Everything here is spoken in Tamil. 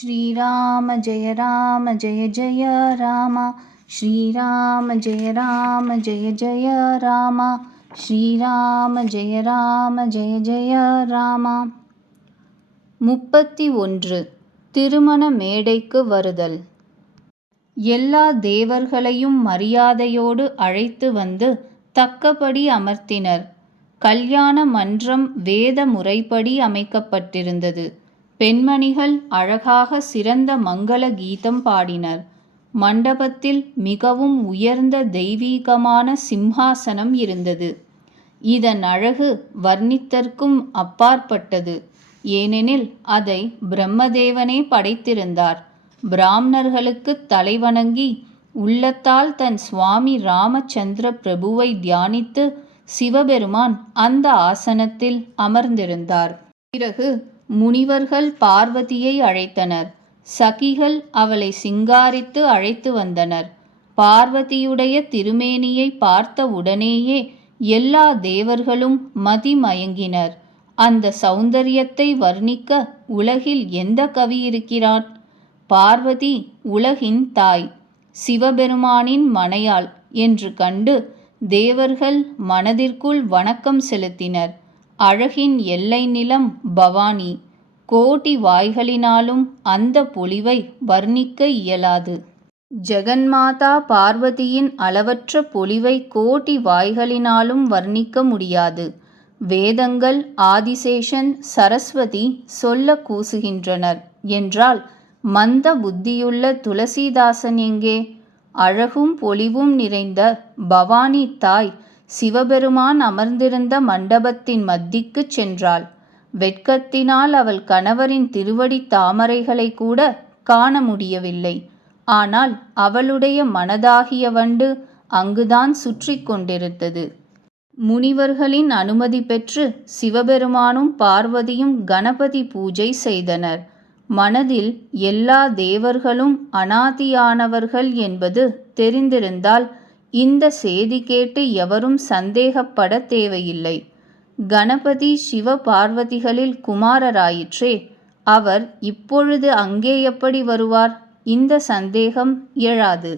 श्रीराम जय जय राम श्रीराम जय जय राम श्रीराम जय जय राम 31 திருமண மேடைக்கு வருதல். எல்லா தேவர்களையும் மரியாதையோடு அழைத்து வந்து தக்கபடி அமர்த்தினர். கல்யாண மன்றம் வேத முறைப்படி அமைக்கப்பட்டிருந்தது. பெண்மணிகள் அழகாக சிறந்த மங்கள கீதம் பாடினர். மண்டபத்தில் மிகவும் உயர்ந்த தெய்வீகமான சிம்ஹாசனம் இருந்தது. இதன் அழகு வர்ணித்தற்கும் அப்பாற்பட்டது. ஏனெனில் அதை பிரம்மதேவனே படைத்திருந்தார். பிராமணர்களுக்கு தலைவணங்கி உள்ளத்தால் தன் சுவாமி ராமச்சந்திர பிரபுவை தியானித்து சிவபெருமான் அந்த ஆசனத்தில் அமர்ந்திருந்தார். பிறகு முனிவர்கள் பார்வதியை அழைத்தனர். சகிகள் அவளை சிங்காரித்து அழைத்து வந்தனர். பார்வதியுடைய திருமேனியை பார்த்த உடனேயே எல்லா தேவர்களும் மதிமயங்கினர். அந்த சௌந்தரியத்தை வர்ணிக்க உலகில் எந்த கவி இருக்கிறான்? பார்வதி உலகின் தாய், சிவபெருமானின் மனையாள் என்று கண்டு தேவர்கள் மனதிற்குள் வணக்கம் செலுத்தினர். அழகின் எல்லை நிலம் பவானி. கோடி வாய்களினாலும் அந்த பொலிவை வர்ணிக்க இயலாது. ஜெகன்மாதா பார்வதியின் அளவற்ற பொலிவை கோடி வாய்களினாலும் வர்ணிக்க முடியாது. வேதங்கள் ஆதிசேஷன் சரஸ்வதி சொல்ல கூசுகின்றனர் என்றால் மந்த புத்தியுள்ள துளசிதாசன் எங்கே? அழகும் பொலிவும் நிறைந்த பவானி தாய் சிவபெருமான் அமர்ந்திருந்த மண்டபத்தின் மத்திக்குச் சென்றாள். வெட்கத்தினால் அவள் கணவரின் திருவடி தாமரைகளை கூட காண முடியவில்லை. ஆனால் அவளுடைய மனதாகிய வண்டு அங்குதான் சுற்றி கொண்டிருந்தது. முனிவர்களின் அனுமதி பெற்று சிவபெருமானும் பார்வதியும் கணபதி பூஜை செய்தனர். மனதில் எல்லா தேவர்களும் அனாதியானவர்கள் என்பது தெரிந்திருந்தால் இந்த செய்தி கேட்டு எவரும் சந்தேகப்பட தேவையில்லை. கணபதி சிவ பார்வதிகளில் குமாரராயிற்றே, அவர் இப்பொழுது அங்கே எப்படி வருவார்? இந்த சந்தேகம் எழாது.